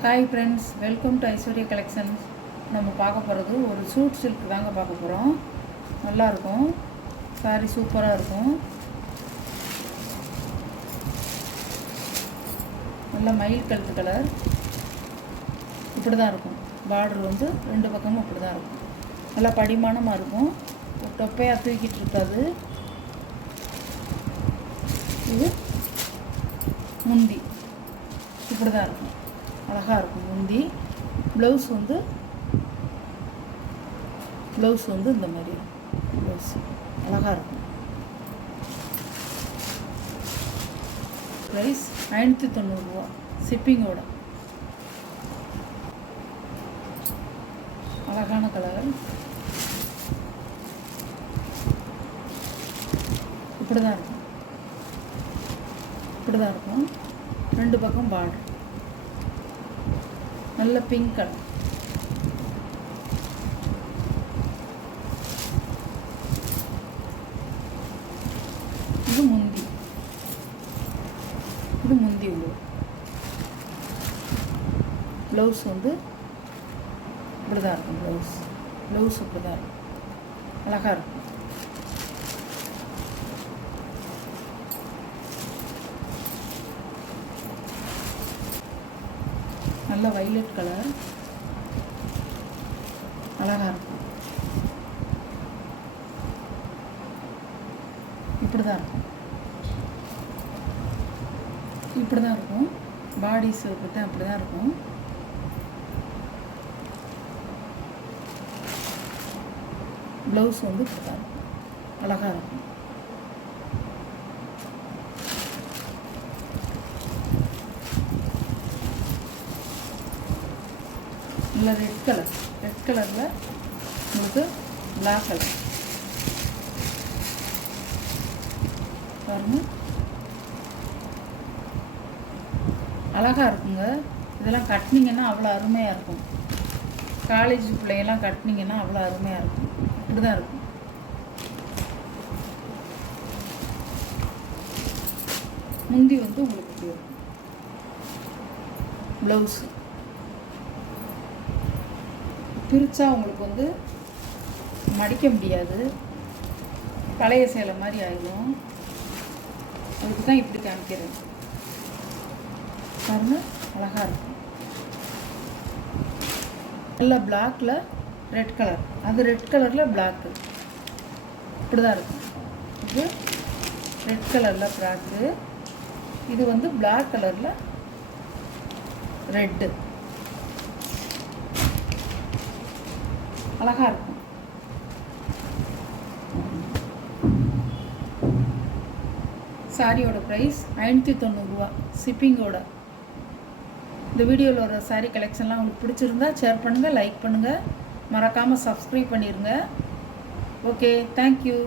Hi friends, welcome to Aishwarya collections. நம்ம பார்க்க போகிறது ஒரு சூட் சில்க் தாங்க பார்க்க போகிறோம். நல்லாயிருக்கும், சாரி சூப்பராக இருக்கும். நல்லா மயில் கழுத்து கலர் இப்படி தான் இருக்கும். பார்டர் வந்து ரெண்டு பக்கமும் இப்படி தான் இருக்கும். நல்லா படிமானமாக இருக்கும், தொப்பையாக தூக்கிட்டு இருக்காது. இது முந்தி இப்படி தான் இருக்கும், அழகாக இருக்கும் முந்தி. ப்ளவுஸ் வந்து இந்த மாதிரி ப்ளவுஸ் அழகாக இருக்கும். ப்ரைஸ் 590 ரூபா ஷிப்பிங்கோட. அழகான கலர் இப்படி தான் இருக்கும், இப்படி தான் இருக்கும். ரெண்டு பக்கம் பார்டர் நல்ல பிங்க் கலர். இது முந்தி, இது முந்தி உள்ள ப்ளவுஸ் வந்து இப்படி தான் இருக்கும். ப்ளவுஸ் இப்படி தான் இருக்கும், அழகாக இருக்கும். நல்ல வைலட் கலர் அழகாக இருக்கும். இப்படி தான் இருக்கும், இப்படி தான் இருக்கும். பாடிஸ் பார்த்தா அப்படி தான் இருக்கும். ப்ளவுஸ் வந்து இப்படி தான் இருக்கும், அழகாக இருக்கும். நல்ல ரெட் கலரில் உங்களுக்கு பிளாக் கலர் பாருங்க, அழகாக இருக்குங்க. இதெல்லாம் கட்டினீங்கன்னா அவ்வளோ அருமையாக இருக்கும். காலேஜ் பிள்ளைங்கெல்லாம் கட்டினீங்கன்னா அவ்வளோ அருமையாக இருக்கும். இப்படி தான் இருக்கும். முந்தி வந்து உங்களுக்கு இப்படி இருக்கும். ப்ளவுஸு பிரித்தா உங்களுக்கு வந்து மடிக்க முடியாது, பழைய சேலை மாதிரி ஆகிடும். அதுக்கு தான் இப்படி காமிக்கிறேன் பாருங்க, அழகாக இருக்கும். நல்ல பிளாக்கில் ரெட் கலர், அது ரெட் கலரில் பிளாக்கு இப்படி தான் இருக்கும். இது ரெட் கலரில் பிளாக்கு, இது வந்து பிளாக் கலரில் ரெட்டு, அழகாக இருக்கும். சாரியோட ப்ரைஸ் 590 ரூபா ஷிப்பிங்கோட. இந்த வீடியோவில் வர சாரீ கலெக்ஷன்லாம் உங்களுக்கு பிடிச்சிருந்தா ஷேர் பண்ணுங்கள், லைக் பண்ணுங்கள், மறக்காமல் சப்ஸ்கிரைப் பண்ணிடுங்க. Okay, thank you.